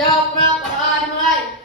Jawab Quran mulai.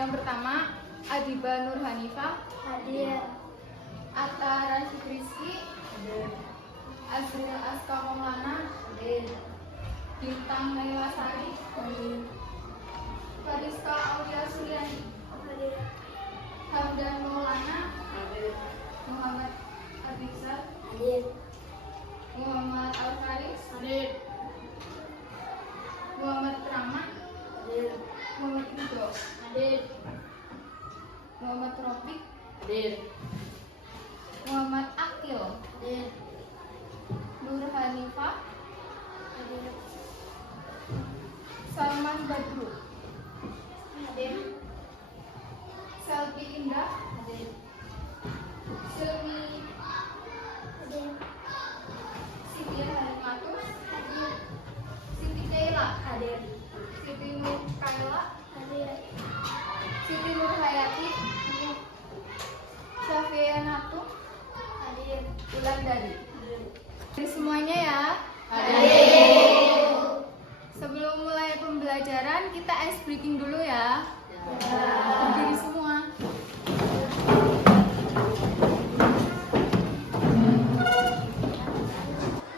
Yang pertama, Adiba Nur Hanifah. Hadir. Atta Rashid Rizky. Hadir. Azril Aska Maulana. Hadir. Bintang Naila Sari. Hadir. Fariska Aulia Suryani. Hadir. Hamdan Maulana. Hadir. Muhammad Abizar. Hadir. Muhammad Al-Faris. Hadir. Muhammad Rahmat. Hadir. Muhammad Ridho. Hadir. Muhammad Rafiq. Hadir. Muhammad Akil. Hadir. Nur Hanifah. Hadir. Salman Badru. Hadir. Selvi Indah. Hadir. Silmi Hadir. Siti Halimatus. Hadir. Siti Kaila. Hadir. Siti Nur Kaila. Hadir. Siti Nur Hayati. Syafianatu. Hadir. Wulandari. Hadir. Dari semuanya ya. Hadir. Sebelum mulai pembelajaran kita ice breaking dulu ya. Berdiri semua.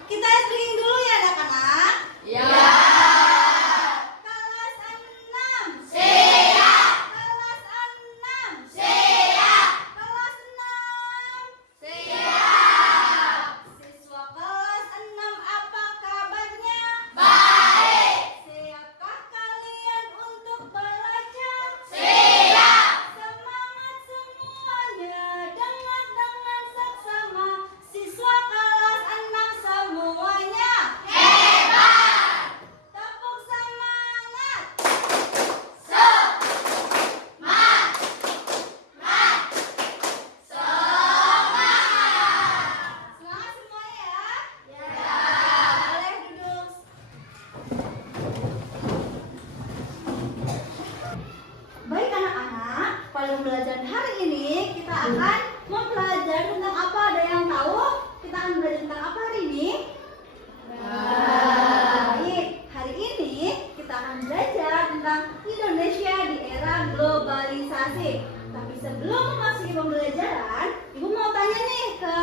Kita ice breaking dulu ya anak-anak. Ya. Kelas 6. Siap. Kelas 6. Siap. Kelas 6. Siap. Siswa kelas 6 apa kabarnya? Baik. Siapkah kalian untuk belajar? Siap. Semangat semuanya, dengan seksama. Siswa kelas 6 semuanya. Hebat. Tepuk semangat. Semangat. Semangat semuanya ya. Ya. Boleh duduk. Baik anak-anak, pada pembelajaran hari ini kita akan mempelajari tentang apa? Ada yang tahu? Kita akan belajar tentang apa hari ini? Baik, hari ini kita akan belajar tentang Indonesia di era globalisasi. Tapi sebelum memasuki pembelajaran, Ibu mau tanya nih ke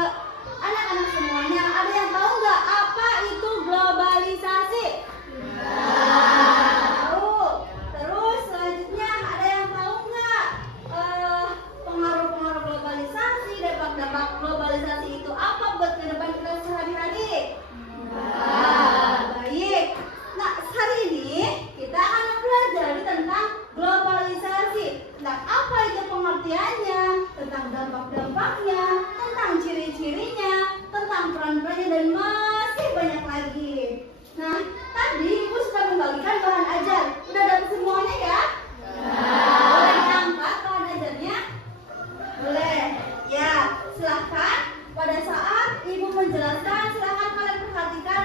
anak-anak semuanya, ada yang tahu nggak apa itu globalisasi? Tahu. Terus selanjutnya ada yang tahu nggak pengaruh-pengaruh globalisasi, dampak-dampak globalisasi itu apa buat kehidupan kita sehari-hari? Baik. Nah, hari ini kita akan mempelajari tentang globalisasi. Tentang apa itu pengertiannya, tentang dampak-dampaknya, tentang ciri-cirinya, tentang peran-perannya, dan masih banyak lagi. Nah, tadi Ibu sudah membagikan bahan ajar. Udah dapat semuanya ya? Boleh diangkat bahan ajarnya? Boleh. Ya, silahkan. Pada saat Ibu menjelaskan, silahkan kalian perhatikan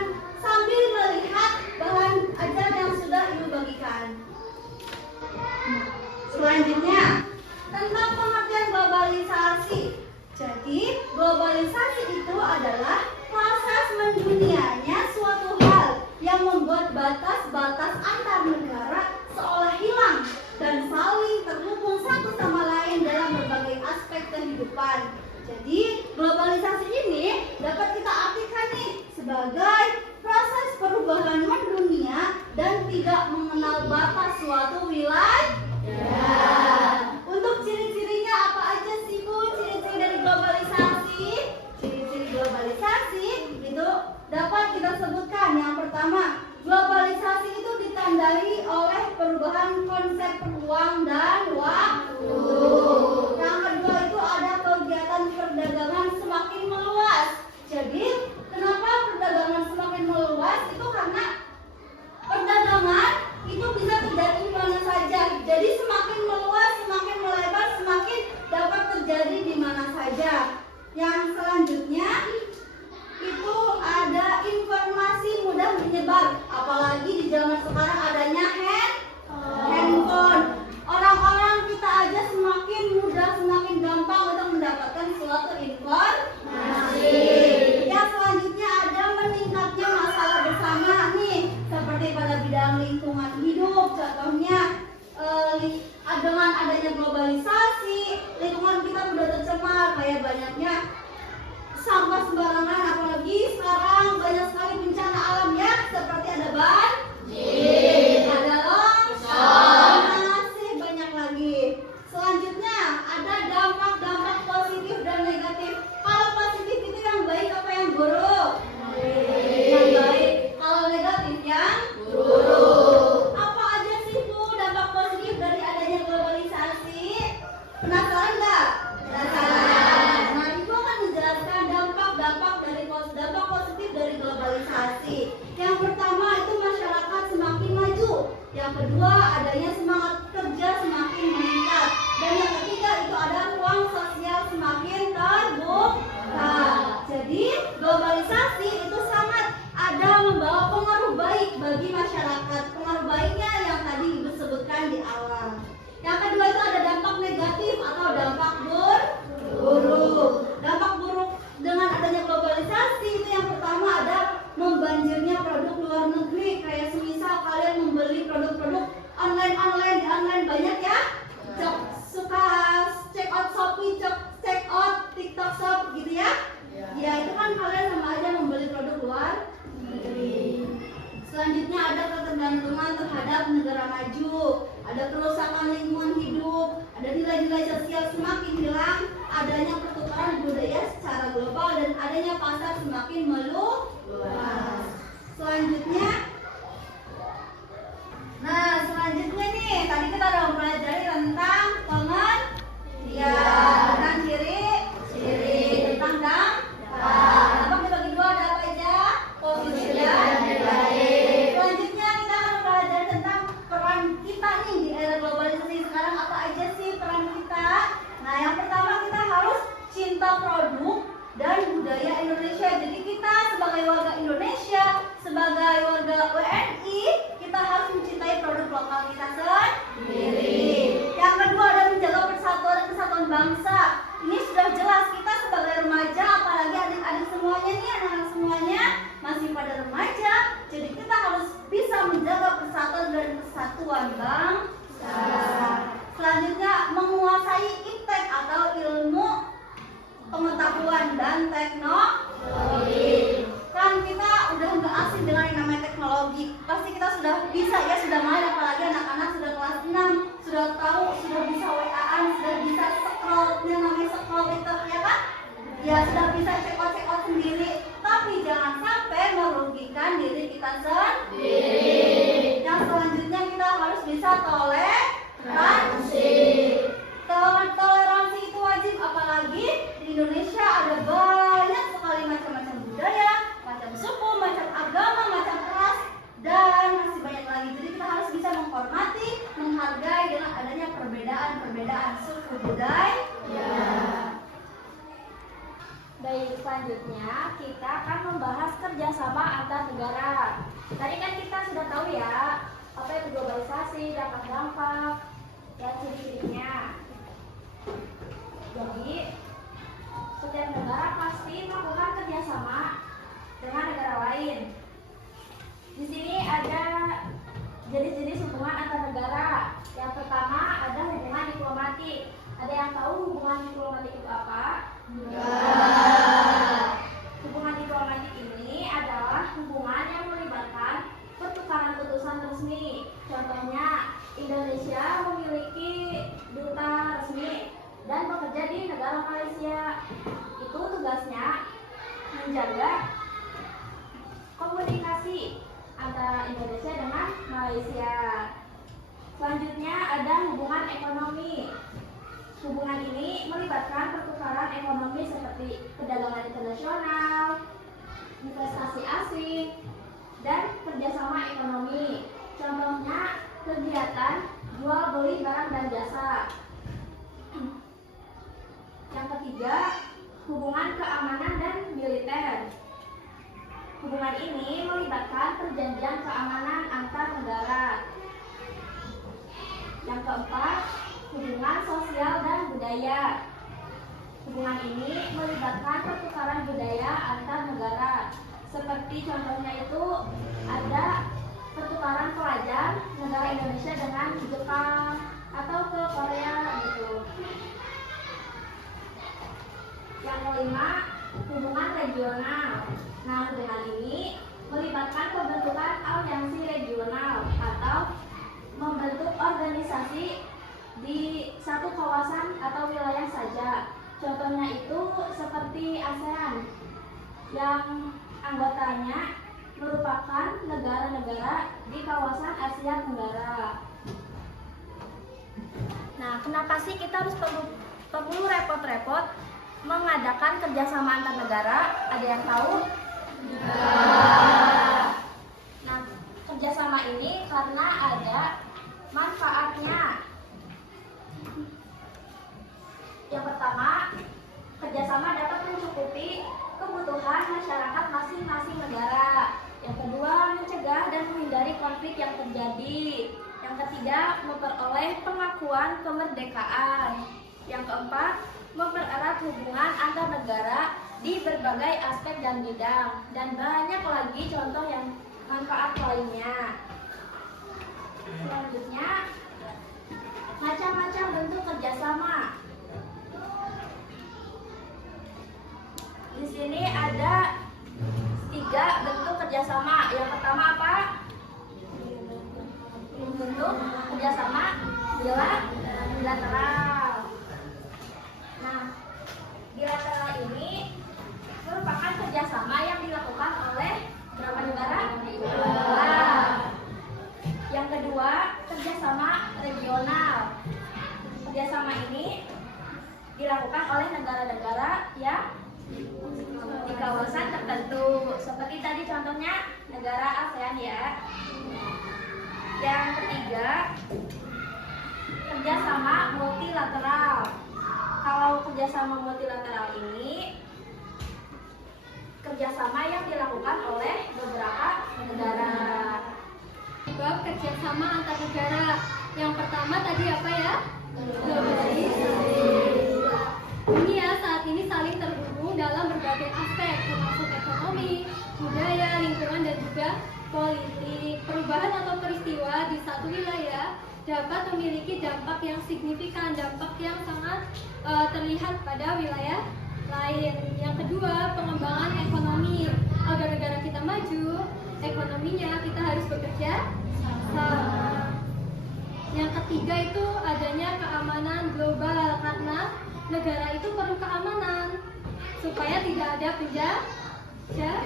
globalisasi itu adalah proses mendunianya suatu hal yang membuat batas-batas antar negara seolah hilang dan saling terhubung satu sama lain dalam berbagai aspek kehidupan. Jadi, globalisasi ini dapat kita artikan nih sebagai proses perubahan mendunia dan tidak mengenal batas suatu wilayah. Untuk ciri-cirinya apa aja sih Bu? Ciri-ciri dari globalisasi? Ciri-ciri globalisasi itu dapat kita sebutkan. Yang pertama, globalisasi itu ditandai oleh perubahan konsep ruang dan waktu. Yang kedua itu ada kegiatan perdagangan semakin meluas. Jadi, kenapa perdagangan semakin meluas? Itu karena perdagangan itu bisa terjadi di mana saja. Jadi semakin meluas, semakin melebar, semakin dapat terjadi di mana saja. Yang selanjutnya itu ada informasi mudah menyebar. Apalagi di zaman sekarang adanya handphone. Orang-orang kita aja semakin mudah, semakin gampang untuk mendapatkan suatu informasi. Yang selanjutnya ada meningkatnya masalah bersama nih, seperti pada bidang lingkungan hidup. Contohnya dengan adanya globalisasi, lingkungan kita mudah tercemar, kayak banyaknya sampah sembarangan, apalagi sekarang banyak sekali bencana alam ya, seperti ada banjir, ada longsor, masih banyak lagi. Selanjutnya ada dampak-dampak positif dan negatif. Kalau positif itu yang baik apa yang buruk? Yang baik. Kalau negatif yang buruk. Apa aja sih Bu dampak positif dari adanya globalisasi? Penasaran nggak? Penasaran. Nah, Ibu akan menjelaskan dampak positif dari globalisasi. Yang pertama itu masyarakat semakin maju. Yang kedua adanya semangat kerja semakin meningkat. Dan yang ketiga itu ada ruang sosial semakin terbuka. Jadi globalisasi itu sangat ada membawa pengaruh baik bagi masyarakat. Pengaruh baiknya yang tadi Ibu sebutkan di awal. Yang kedua itu ada dampak negatif atau dampak buruk. Dampak buruk dengan adanya globalisasi itu yang pertama ada membanjirnya produk luar negeri. Kayak semisal kalian membeli produk-produk online banyak ya. Suka check out Shopee, check out TikTok Shop gitu ya. Ya itu kan kalian sama aja membeli produk luar negeri. Selanjutnya ada ketergantungan terhadap negara maju, ada kerusakan lingkungan hidup, ada nilai-nilai sosial semakin hilang, adanya pertukaran budaya secara global dan adanya pasar semakin meluas. Selanjutnya nih, tadi kita udah mempelajari tentang pengertian, tentang ciri, tentang dampak dibagi dua, ada apa aja? Positif dan negatif. Selanjutnya kita akan mempelajari tentang peran kita nih di era globalisasi sekarang. Apa aja sih peran kita? Nah, yang pertama kita harus cinta produk dan budaya Indonesia. Jadi kita sebagai warga Indonesia, sebagai warga WNI, kita harus mencintai produk lokal kita sendiri. Yang kedua ada menjaga persatuan dan kesatuan bangsa. Ini sudah jelas kita sebagai remaja, apalagi adik-adik semuanya nih, anak-anak semuanya masih pada remaja. Jadi kita harus bisa menjaga persatuan dan kesatuan bangsa. Selanjutnya menguasai iptek atau ilmu pengetahuan dan teknologi. Kan kita udah nggak asing dengan yang namanya teknologi. Pasti kita sudah bisa ya, sudah main, apalagi anak-anak sudah kelas 6, sudah tahu, sudah bisa WA-an, sudah bisa scroll, yang namanya scroll itu ya kan? Ya sudah bisa check out sendiri. Tapi jangan sampai merugikan diri kita sendiri. Yang selanjutnya kita harus bisa toleransi. Toleransi itu wajib, apalagi di Indonesia ada banyak sekali macam-macam budaya, macam suku, macam agama, macam ras, dan masih banyak lagi. Jadi kita harus bisa menghormati, menghargai dengan adanya perbedaan suku budaya. Baik, selanjutnya kita akan membahas kerjasama antar negara. Tadi kan kita sudah tahu ya apa itu globalisasi, dampak-dampak, dan ciri-cirinya. Jadi setiap negara pasti menjaga komunikasi antara Indonesia dengan Malaysia. Selanjutnya ada hubungan ekonomi. Hubungan ini melibatkan pertukaran ekonomi seperti perdagangan internasional, investasi asing, dan kerjasama ekonomi. Contohnya kegiatan jual beli barang dan jasa. Yang ketiga, hubungan keamanan dan militer. Hubungan ini melibatkan perjanjian keamanan antar negara. Yang keempat, hubungan sosial dan budaya. Hubungan ini melibatkan pertukaran budaya antar negara. Seperti contohnya itu ada pertukaran pelajar negara Indonesia dengan Jepang atau ke Korea gitu. Yang kelima, hubungan regional. Nah, hubungan ini melibatkan pembentukan aliansi regional atau membentuk organisasi di satu kawasan atau wilayah saja. Contohnya itu seperti ASEAN yang anggotanya merupakan negara-negara di kawasan Asia Tenggara. Nah, kenapa sih kita harus perlu repot-repot mengadakan kerjasama antar negara? Ada yang tahu? Nah, kerjasama ini karena ada manfaatnya. Yang pertama, kerjasama dapat mencukupi kebutuhan masyarakat masing-masing negara. Yang kedua, mencegah dan menghindari konflik yang terjadi. Yang ketiga, memperoleh pengakuan kemerdekaan. Yang keempat, mempererat hubungan antar negara di berbagai aspek dan bidang. Dan banyak lagi contoh yang manfaat lainnya. Selanjutnya, macam-macam bentuk kerjasama. Di sini ada 3 bentuk kerjasama. Yang pertama apa? Bentuk kerjasama bilateral. Nah, bilateral ini merupakan kerjasama yang dilakukan oleh berapa negara? Yang kedua, kerjasama regional. Kerjasama ini dilakukan oleh negara-negara yang di kawasan tertentu, seperti tadi contohnya negara ASEAN ya. Yang ketiga, kerjasama multilateral. Kalau kerjasama multilateral ini kerjasama yang dilakukan oleh beberapa negara. Bab kerjasama antar negara. Yang pertama tadi apa ya? Globalisasi. Dunia saat ini saling terhubung dalam berbagai aspek, termasuk ekonomi, budaya, lingkungan, dan juga politik. Perubahan atau peristiwa di satu wilayah dapat memiliki dampak yang signifikan, dampak yang sangat terlihat pada wilayah lain. Yang kedua, pengembangan ekonomi. Agar negara kita maju, ekonominya kita harus bekerja sama. Yang ketiga itu adanya keamanan global, karena negara itu perlu keamanan supaya tidak ada penjajahan,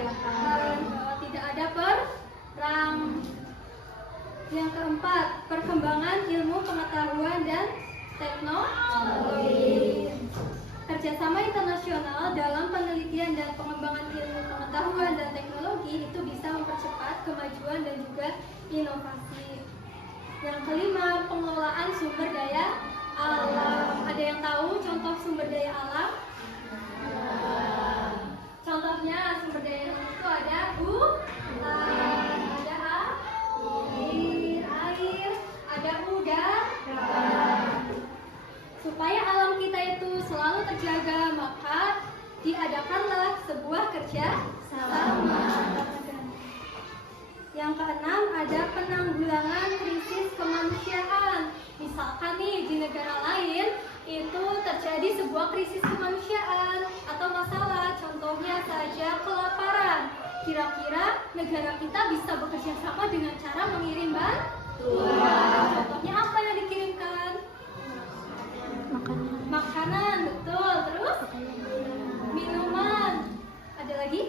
tidak ada perang. Yang keempat, perkembangan ilmu pengetahuan dan teknologi. Kerjasama internasional dalam penelitian dan pengembangan ilmu pengetahuan dan teknologi itu bisa mempercepat kemajuan dan juga inovasi. Yang kelima, pengelolaan sumber daya alam. Ada yang tahu contoh sumber daya alam? Contohnya sumber daya alam itu ada hutan, ada air, ada udara. Supaya alam kita itu selalu terjaga, maka diadakanlah sebuah kerjasama. Yang keenam, ada penanggulangan krisis kemanusiaan. Misalkan nih di negara lain itu terjadi sebuah krisis kemanusiaan atau masalah, contohnya saja kelaparan. Kira-kira negara kita bisa bekerja sama dengan cara mengirim bantuan. Contohnya apa yang dikirimkan? Makanan, betul. Terus minuman. Ada lagi?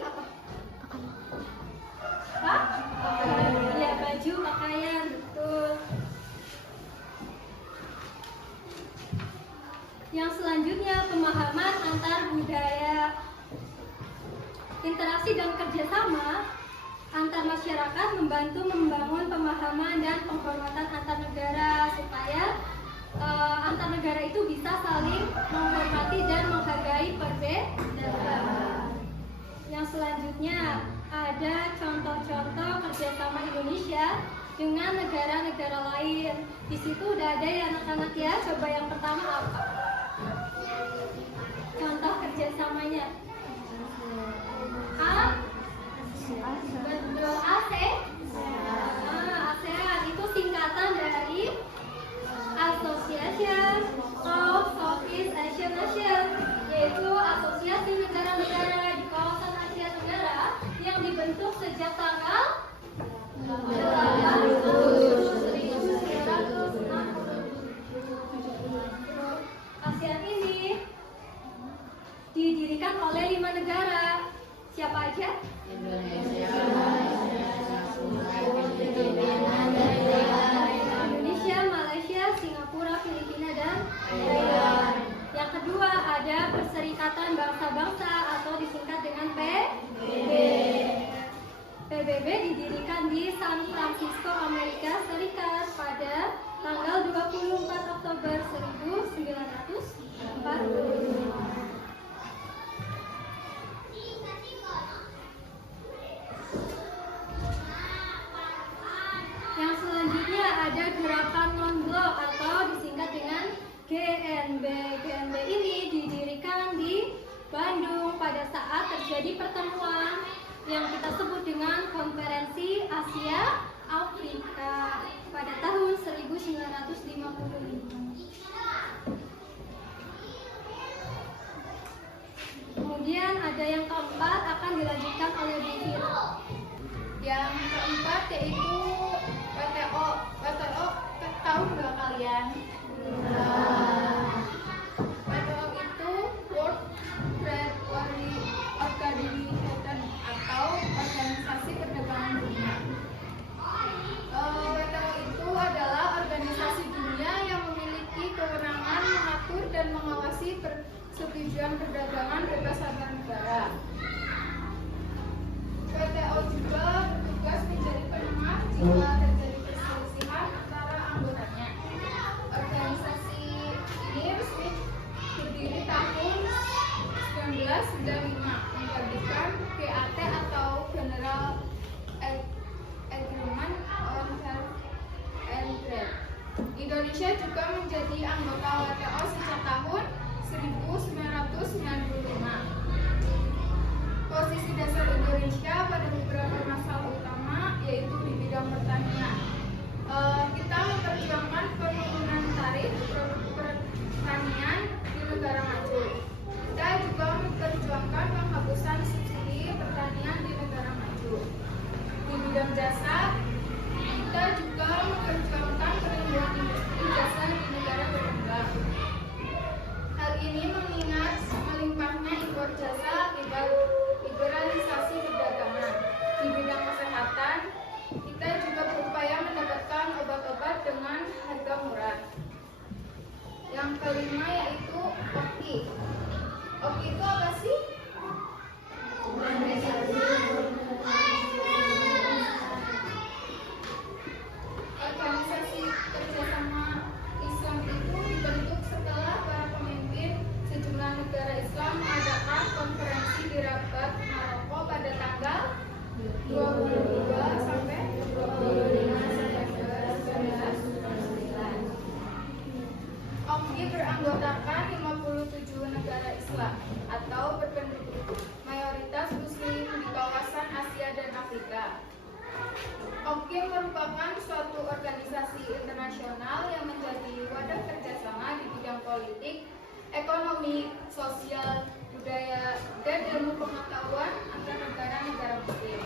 Interaksi dan kerjasama antar masyarakat membantu membangun pemahaman dan penghormatan antar negara supaya antar negara itu bisa saling menghormati dan menghargai perbedaan. Yang selanjutnya ada contoh-contoh kerjasama Indonesia dengan negara-negara lain. Di situ udah ada ya anak-anak ya. Coba yang pertama apa? Contoh kerjasamanya. Betul, ASEAN itu singkatan dari Association of Southeast Asian Nations, yaitu asosiasi negara-negara di kawasan Asia Tenggara yang dibentuk sejak tanggal 1960. ASEAN ini didirikan oleh 5 negara. Siapa aja? Indonesia, Malaysia, Singapura, Filipina, dan Thailand. Yang kedua ada Perserikatan Bangsa-Bangsa atau disingkat dengan PBB. PBB didirikan di San Francisco, Amerika Serikat pada tanggal 24 Oktober 1945. Yang selanjutnya ada Gerakan Non-Blok atau disingkat dengan GNB. GNB ini didirikan di Bandung pada saat terjadi pertemuan yang kita sebut dengan Konferensi Asia Afrika pada tahun 1955. Kemudian ada yang keempat akan dilanjutkan oleh Bu Fira. Yang keempat yaitu WTO. WTO tahu nggak kalian? WTO itu World Trade Organization atau Organisasi Perdagangan Dunia. WTO itu adalah organisasi dunia yang memiliki kewenangan mengatur dan mengawasi persetujuan perdagangan bebas antar negara. WTO juga bertugas menjadi penengah jika terjadi perselisihan antara anggotanya. Organisasi ini resmi berdiri tahun 1995 menerbitkan GATT atau General Agreement on Trade and Trade. Indonesia juga menjadi anggota WTO sejak tahun 1995. Posisi dasar Indonesia pada beberapa masalah utama yaitu di bidang pertanian. Kita memperjuangkan penurunan tarif produk pertanian di negara maju. Kita juga memperjuangkan penghapusan subsidi pertanian di negara maju. Di bidang jasa, kita juga memperjuangkan perlindungan industri jasa di negara berkembang. Hal ini mengingat melimpahnya impor jasa akibat liberalisasi perdagangan. Di bidang kesehatan, kita juga berupaya mendapatkan obat-obat dengan harga murah. Yang kelima yaitu OKI. OKI itu apa sih? Organisasi kerjasama Islam itu dibentuk setelah para pemimpin sejumlah negara Islam mengadakan konferensi di Rabat, Maroko pada tanggal 22 sampai 25 September 1999. OKI beranggotakan 57 negara Islam atau berpenduduk mayoritas Muslim di kawasan Asia dan Afrika. OKI merupakan suatu organisasi internasional yang menjadi wadah kerjasama di bidang politik, ekonomi, sosial, budaya, dan ilmu pengetahuan antar negara-negara Muslim.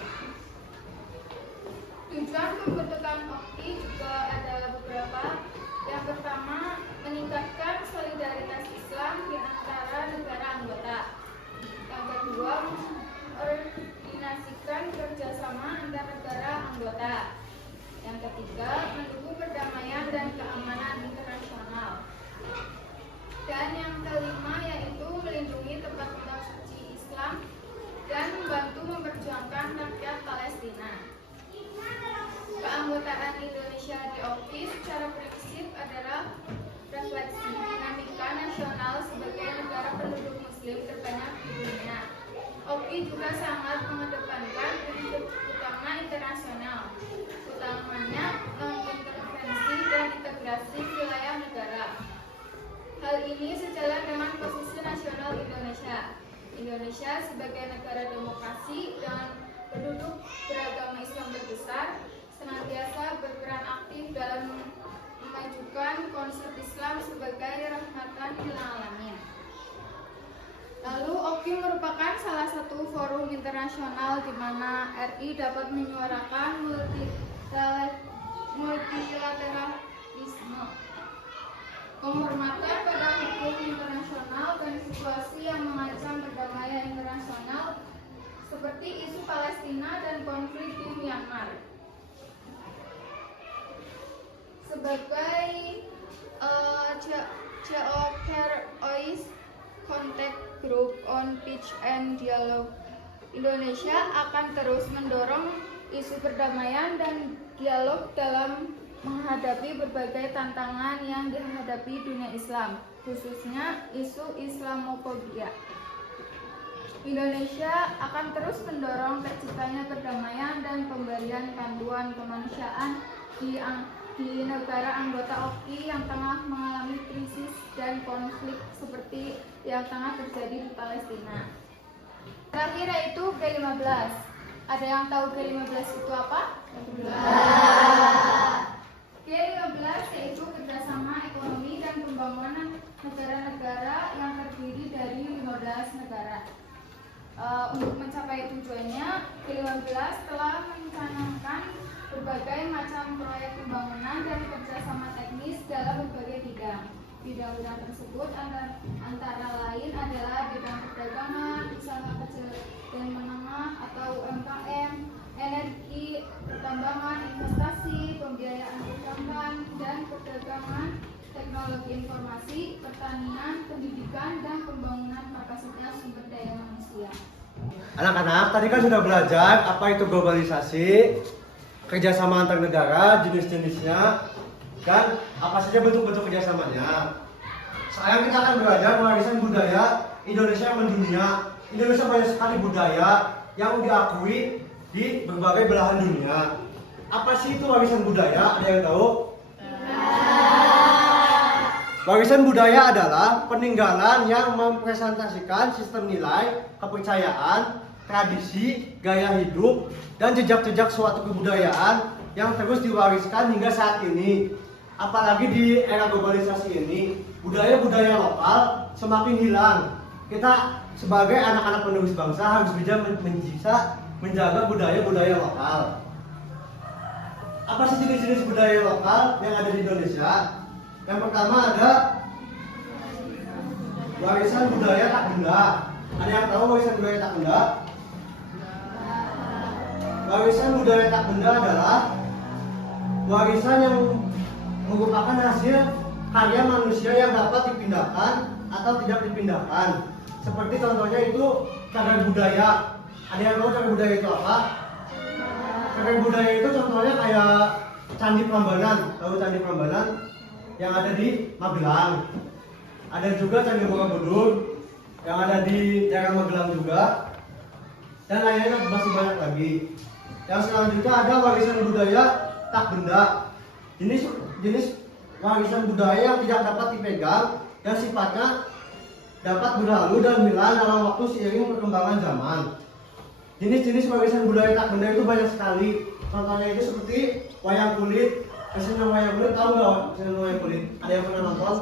Tujuan pembentukan OKI juga ada beberapa. Yang pertama, meningkatkan solidaritas Islam di antara negara anggota. Yang kedua, mengkoordinasikan kerjasama antar negara anggota. Yang ketiga, mendukung perdamaian dan keamanan internasional. Dan yang kelima yaitu melindungi tempat-tempat suci Islam dan membantu RI juga sangat mengedepankan prinsip utama internasional, utamanya non-intervensi dan integrasi wilayah negara. Hal ini sejalan dengan posisi nasional Indonesia. Indonesia sebagai negara demokrasi dengan penduduk beragama Islam terbesar senantiasa berperan aktif dalam memajukan konsep Islam sebagai rahmatan lil alamin. Lalu OKI merupakan salah satu forum internasional di mana RI dapat menyuarakan multilateralisme, penghormatan pada hukum internasional dan situasi yang mengancam perdamaian internasional seperti isu Palestina dan konflik di Myanmar. Sebagai COPER-OIS Contact Group on Peace and Dialogue, Indonesia akan terus mendorong isu perdamaian dan dialog dalam menghadapi berbagai tantangan yang dihadapi dunia Islam, khususnya isu Islamofobia. Indonesia akan terus mendorong terciptanya perdamaian dan pemberian panduan kemanusiaan di negara anggota OKI yang tengah mengalami krisis dan konflik seperti yang tengah terjadi di Palestina. Terakhir yaitu G15. Ada yang tahu G15 itu apa? G15 yaitu kerjasama ekonomi dan pembangunan negara-negara yang terdiri dari 15 negara. Untuk mencapai tujuannya, G15 telah mencanangkan berbagai macam proyek pembangunan dan kerjasama teknis dalam berbagai bidang. Bidang-bidang tersebut antara lain adalah bidang perdagangan, usaha kecil dan menengah atau UMKM, energi, pertambangan, investasi, pembiayaan perbankan dan perdagangan, teknologi informasi, pertanian, pendidikan, dan pembangunan kapasitas sumber daya manusia. Anak-anak, tadi kan sudah belajar apa itu globalisasi, kerjasama antar negara, jenis-jenisnya, dan apa saja bentuk-bentuk kerjasamanya. Sekarang kita akan belajar warisan budaya Indonesia mendunia. Indonesia banyak sekali budaya yang diakui di berbagai belahan dunia. Apa sih itu warisan budaya? Ada yang tahu? Warisan budaya adalah peninggalan yang mempresentasikan sistem nilai, kepercayaan, tradisi, gaya hidup, dan jejak-jejak suatu kebudayaan yang terus diwariskan hingga saat ini. Apalagi di era globalisasi ini, budaya-budaya lokal semakin hilang. Kita sebagai anak-anak penerus bangsa harus bisa menjaga budaya-budaya lokal. Apa sih jenis-jenis budaya lokal yang ada di Indonesia? Yang pertama ada warisan budaya tak benda. Ada yang tahu warisan budaya tak benda? Warisan budaya tak benda adalah warisan yang merupakan hasil karya manusia yang dapat dipindahkan atau tidak dipindahkan. Seperti contohnya itu cagar budaya. Ada yang tahu cagar budaya itu apa? Cagar budaya itu contohnya kayak Candi Prambanan. Tahu Candi Prambanan yang ada di Magelang. Ada juga Candi Borobudur yang ada di daerah Magelang juga. Dan lainnya masih banyak lagi. Yang selanjutnya ada warisan budaya tak benda. Jenis warisan budaya yang tidak dapat dipegang dan sifatnya dapat berlalu dan hilang dalam waktu seiring perkembangan zaman. Jenis-jenis warisan budaya tak benda itu banyak sekali. Contohnya itu seperti wayang kulit. Kesenian wayang kulit, tahu nggak kesenian wayang kulit? Ada yang pernah nonton?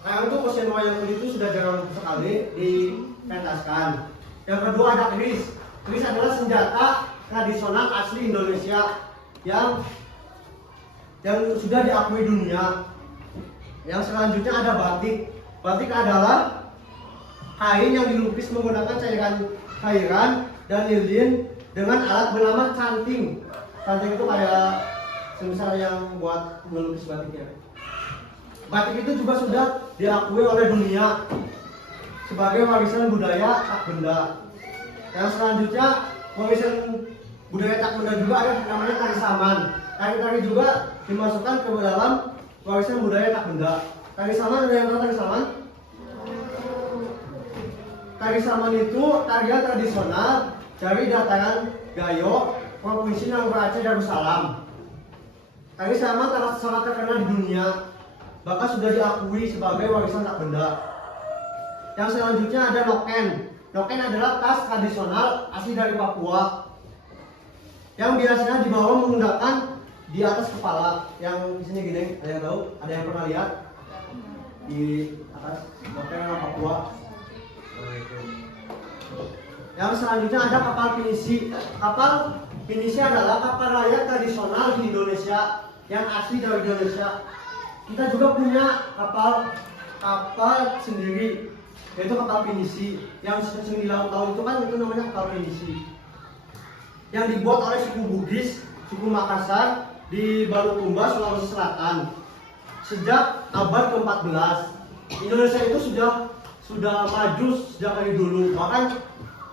Sekarang itu kesenian wayang kulit itu sudah jarang sekali dipentaskan. Yang kedua ada keris. Keris adalah senjata tradisional asli Indonesia yang sudah diakui dunia. Yang selanjutnya ada batik. Batik adalah kain yang dilukis menggunakan cairan dan lilin dengan alat bernama canting. Canting itu kayak semisal yang buat melukis batiknya. Batik itu juga sudah diakui oleh dunia sebagai warisan budaya tak benda. Yang selanjutnya warisan budaya tak benda juga ada namanya tari saman. Tari-tari juga dimasukkan ke dalam warisan budaya tak benda. Tari saman, ada yang tahu tari saman? Tari Saman itu tarian tradisional dari dataran Gayo, Provinsi Nanggroe Aceh Darussalam. Tari Saman sangat terkenal di dunia, bahkan sudah diakui sebagai warisan tak benda. Yang selanjutnya ada noken. Noken adalah tas tradisional asli dari Papua yang biasanya dibawa menggunakan di atas kepala. Yang di sini gini, ada yang tahu? Ada yang pernah lihat? Di atas noken orang Papua. Yang selanjutnya ada kapal pinisi. Kapal pinisi adalah kapal layar tradisional di Indonesia yang asli dari Indonesia. Kita juga punya kapal sendiri, yaitu kapal pinisi yang sering di laut itu kan, itu namanya kapal pinisi yang dibuat oleh suku Bugis, suku Makassar di Bulukumba, Sulawesi Selatan sejak abad ke-14. Indonesia itu sudah maju sejak dari dulu, bahkan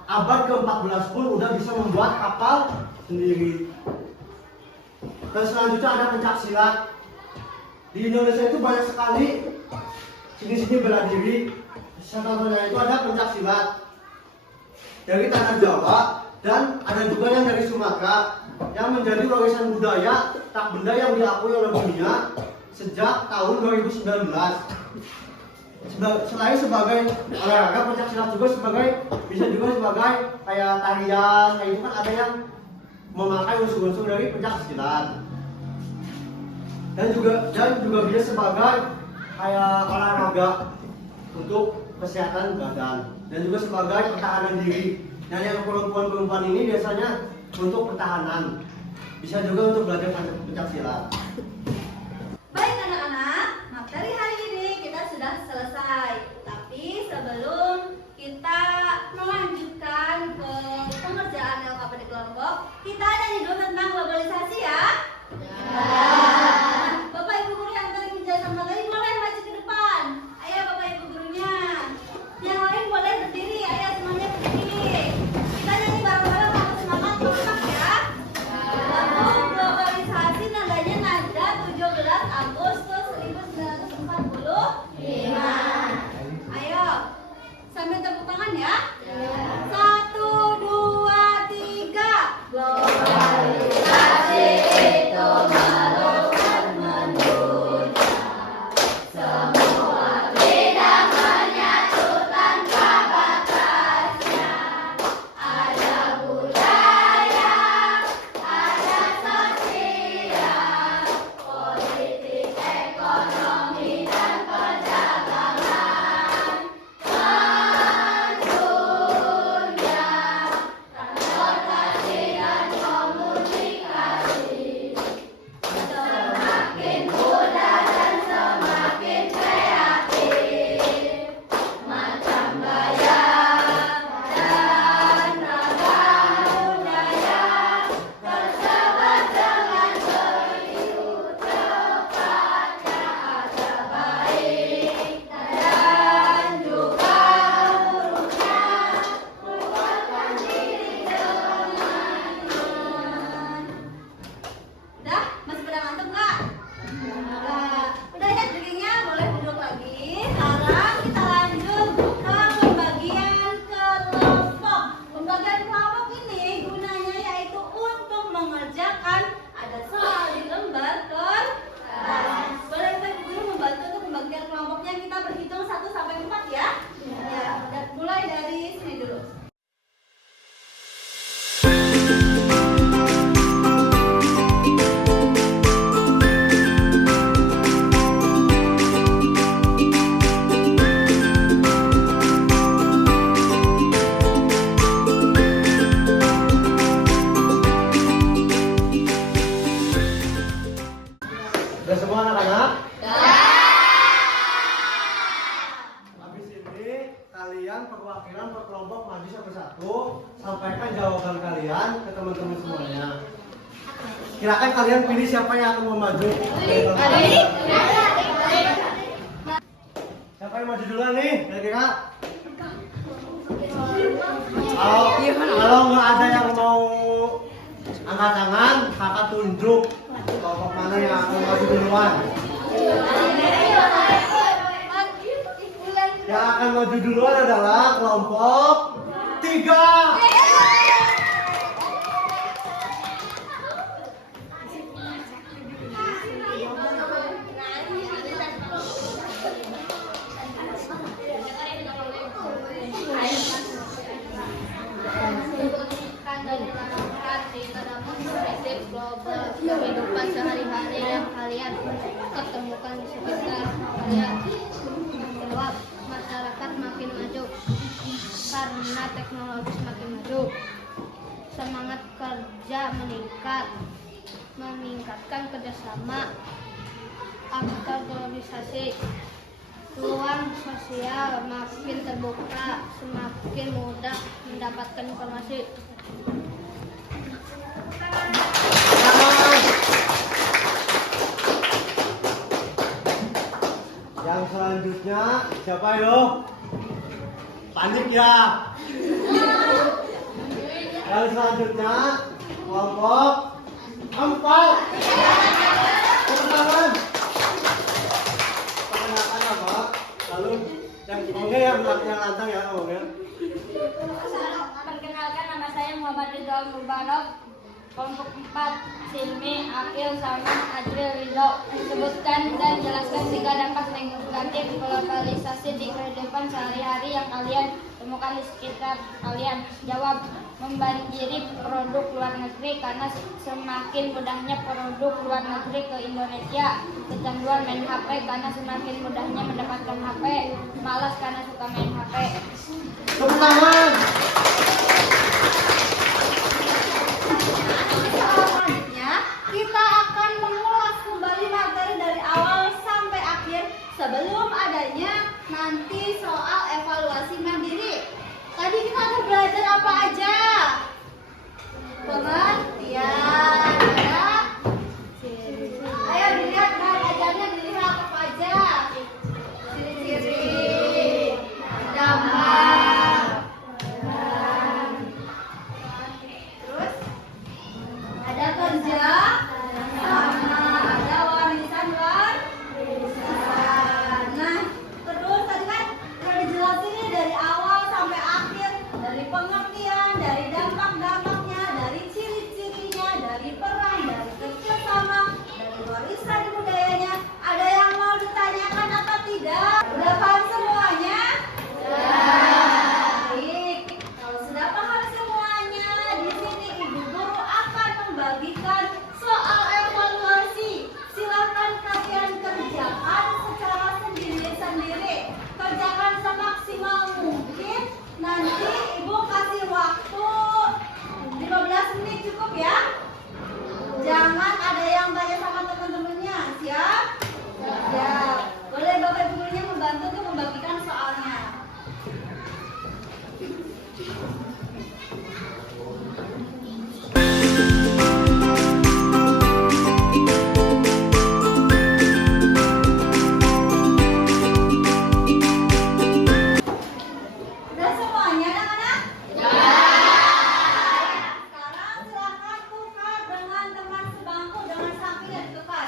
abad ke-14 pun udah bisa membuat kapal sendiri. Dan selanjutnya ada pencak silat. Di Indonesia itu banyak sekali sini bela diri. Contohnya itu ada pencak silat dari tanah Jawa dan ada juga yang dari Sumatera yang menjadi warisan budaya tak benda yang diakui oleh dunia sejak tahun 2019. Selain sebagai olahraga, pencak silat bisa juga sebagai kayak tarian, kayak itu kan ada yang memakai unsur-unsur dari pencak silat. Dan juga bisa sebagai kayak olahraga untuk kesehatan badan dan juga sebagai pertahanan diri. Dan yang perempuan ini biasanya untuk pertahanan, bisa juga untuk belajar pencak silat. Baik anak-anak, materi hari ini kita sudah selesai. Tapi sebelum kita melanjutkan ke pengerjaan LKPD kelompok, kita nyanyi dulu tentang globalisasi ya. Bapak Ibu guru yang tadi menjelaskan materi boleh maju ke depan. Ayo Bapak Ibu gurunya. Yang lain boleh berdiri. Ayo semuanya berdiri. Kita nyanyi bareng-bareng sama semangat kompak ya. Lagu globalisasi nadanya nada 17 Agustus 1945. Ayo sambil tepuk tangan ya. 1, 2, 3. Globalisasi itu melukat mendunia. Semua bidang menyatu tanpa batasnya. Ada budaya, ada sosial, politik, ekonomi, dan perdagangan. Tentunya transportasi dan komunikasi. Semakin mudah dan semakin kreatif. Macam gaya dan ragam budaya tersebar dengan begitu cepatnya. Ada baik dan juga buruknya. Kuatkan diri dengan iman. Udah? Masih pada ngantuk nggak? Udah ya joggingnya, boleh duduk lagi. Sekarang kita lanjut ke pembagian kelompok. Pembagian kelompok ini gunanya yaitu untuk mengerjakan ada soal di lembar kertas. Boleh Bapak Ibu guru membantu untuk pembagian kelompoknya, kita berhitung 1 sampai 4 ya. Ya, mulai dari sini dulu. Sudah semua anak-anak? Habis ini kalian perwakilan per kelompok maju satu-satu, sampaikan jawaban kalian ke teman-teman semuanya. Silakan kalian pilih siapa yang akan mau maju. Siapa yang maju duluan nih? Kira-kira? Kalau nggak ada yang mau angkat tangan, kakak tunjuk kelompok mana yang akan maju duluan. Yang akan maju duluan adalah kelompok 3. Kehidupan sehari-hari yang kalian ketemukan di sekitar kalian. Jawab, masyarakat makin maju karena teknologi semakin maju. Semangat kerja meningkat, meningkatkan kerjasama antar globalisasi. Ruang sosial makin terbuka, semakin mudah mendapatkan informasi. Yang selanjutnya siapa yo? Panik ya. Yang selanjutnya kelompok 4. Tepuk tangan. Perkenalkan nama, lalu yang lantang ya ngomongnya. Perkenalkan, nama saya Muhammad Ridwan Mubarak. Kelompok 4, Silmi, Akil, sama Adril Ridho. Sebutkan dan jelaskan 3 dampak negatif globalisasi di kehidupan sehari-hari yang kalian temukan di sekitar kalian. Jawab, membanjiri produk luar negeri karena semakin mudahnya produk luar negeri ke Indonesia. Kecanduan main HP karena semakin mudahnya mendapatkan HP. Malas karena suka main HP. Tepuk tangan. Selanjutnya, kita akan mengulas kembali materi dari awal sampai akhir sebelum adanya nanti soal evaluasi mandiri. Tadi kita ada belajar apa aja? Pengertian, ya. Ayo dilihat belajarnya, dilihat apa aja? Ciri-ciri, dampak, terus ada kerja sama ada warisan luar. Nah, terus tadi kan udah dijelasin nih dari awal sampai akhir, dari pengertian, dari dampak-dampaknya, dari ciri-cirinya, dari peran, dari kerjasama, dari warisan budayanya. Ada yang mau ditanyakan atau tidak? Udah paham semuanya? Baik. Kalau sudah paham semuanya, di sini Ibu Guru akan membagikan soal evaluasi. Silakan kalian kerjakan secara sendiri-sendiri. Kerjakan semaksimal mungkin. Nanti Ibu kasih waktu 15 menit cukup ya. Jangan ada yang tanya sama teman-temannya. Siap? Siap. Boleh Bapak Ibu gurunya membantu untuk membagikan soalnya. Udah semuanya anak-anak? Ya. Sekarang silakan tukar dengan teman sebangku, dengan sampingnya ditukar.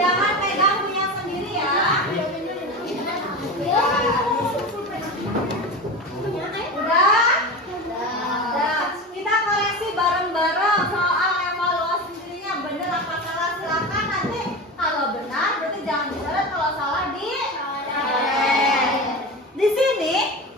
Jangan pegang punya sendiri ya. Udah? Udah. Kita koreksi bareng-bareng soal evaluasi dirinya. Bener apa salah silakan nanti. Kalau benar berarti jangan dicoret, kalau salah di. Di sini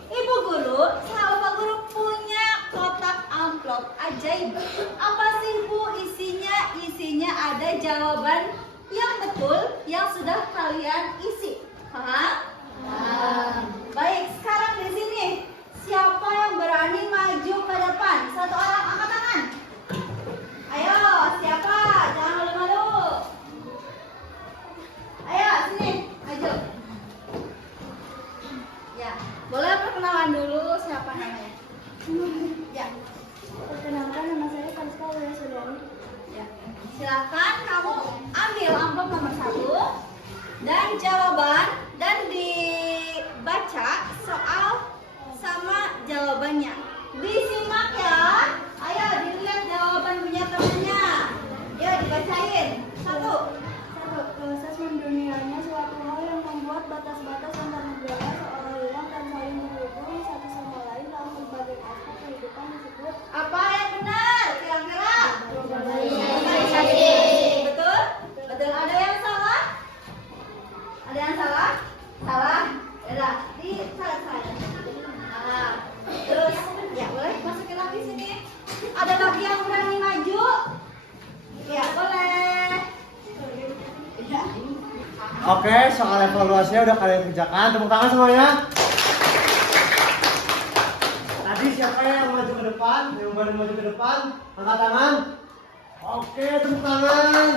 Ibu Guru sama Pak Guru punya kotak amplop ajaib. Apa sih Bu isinya? Isinya ada jawaban yang betul yang sudah kalian isi. Paham? Baik, sekarang di sini siapa yang berani maju ke depan? Satu orang angkat tangan. Ayo, siapa? Jangan malu-malu. Ayo, sini, maju. Ya, boleh perkenalan dulu siapa namanya? Ya. Perkenalkan, nama saya Kanska Wulandari. Ya. Silakan kamu ambil amplop nomor 1 dan jawaban dan dibaca soal sama jawabannya. Disimak ya. Ayo dilihat jawaban punya temannya. Yuk dibacain. Satu. Proses mendunianya suatu hal yang membuat batas-batas antar negara seolah hilang dan saling menghubungi satu sama lain dalam berbagai aspek kehidupan disebut Apa yang benar? Kira-kira? globalisasi. Betul? Betul. Ada yang salah? Ada yang salah? Salah? Ya, di salah saya. Nah, terus ya boleh masukin lagi sini. Ada lagi yang berani maju? Ya boleh. Ya. Oke, soal evaluasinya udah kalian kerjakan. Tepuk tangan semuanya. Tadi siapa yang maju ke depan? Yang baru maju ke depan, angkat tangan. Oke, tepuk tangan.